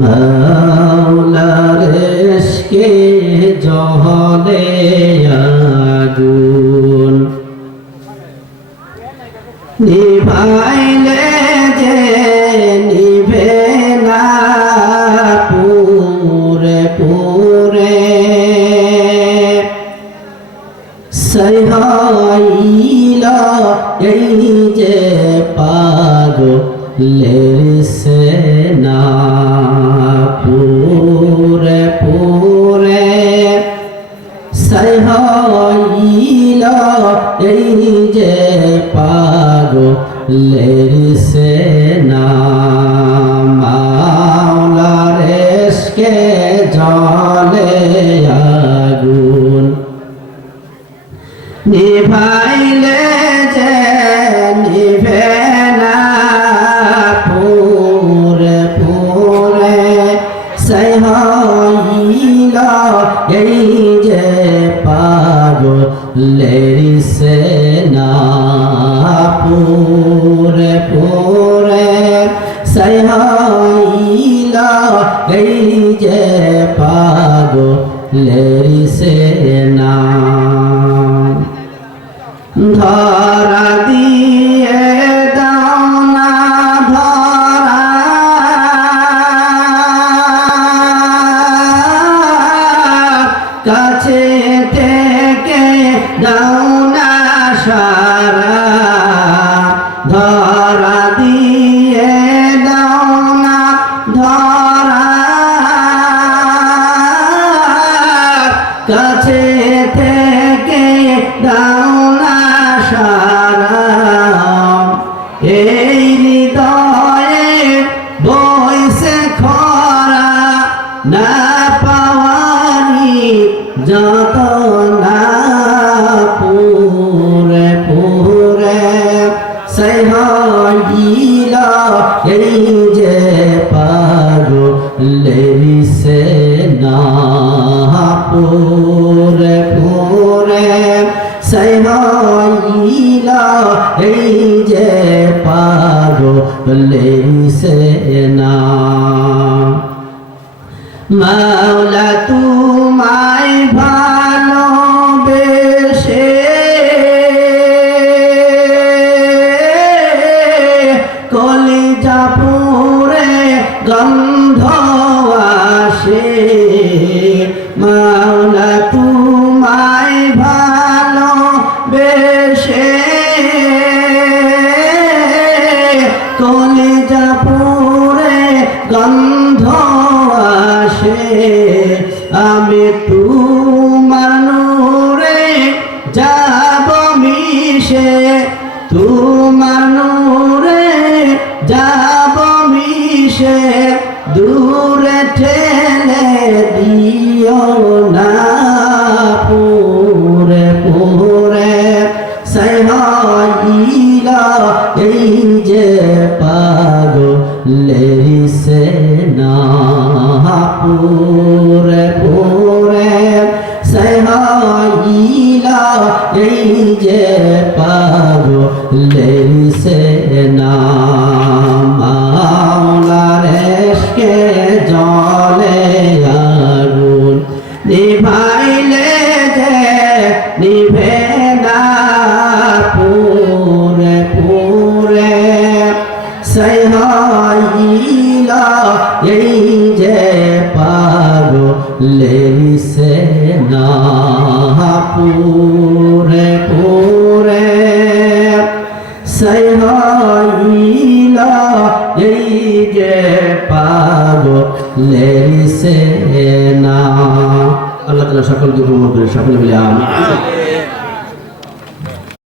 মাওলার ইশকে জহলে নিভাইলে যে নিভে না পুরে পুরে। সহাইল এই যে পাগলের সেনা পুরে পুরে সহাইল এই যে পাগলের সেনা মাওলার এসকে জলে আগুন নিভাইলে পাগলের সেনা পুরে পুরে সহাইল এই যে পাগলের সেনা ধরা কাছে থেকে দাও না সারা। এই হৃদয়ে বইসে খরা, না পাওয়ানি যত না যে না পুরে পুরে সহাইল এই যে পাগো লেরিসে না। মাওলা তোমায় ভালোবেসে কলিজা পুরে গন্ধ আমি তোমার নূরে যাব মিশে। তোমার নূরে যাব মিশে। দূরে ঠেলে দিও পুরে পুরে সহাইল এই যে পাগলের সেনা মাওলার এসকে জলে আগুন নিভাইলে যে নিভে না পুরে পুরে যে না পুরে পুরে সহাইলা এই যে পাগলের না আল্লাহ তালা সকলকে ভ্রমণ করে সকলে মিলে আমি